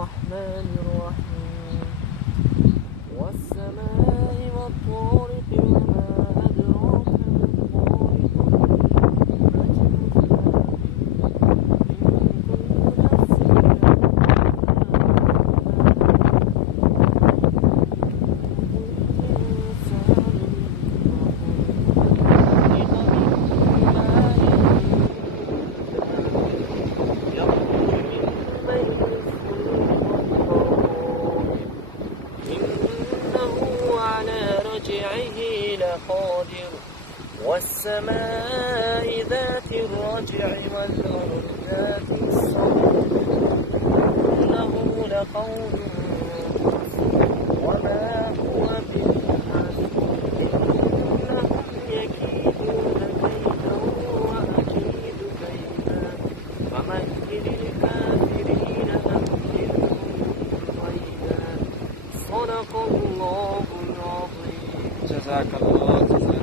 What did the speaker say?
الرحمن الرحيم والسماء والطارق وما أدراك ما الطارق لقادر والسماء ذات الرجع والأرض ذات الصدع إنه لقول وما هو بالحزن إنهم يكيدون كيدا وأكيد كيدا فمهل الكافرين أمهلهم رويدا صدق الله العظيم. جزاك الله.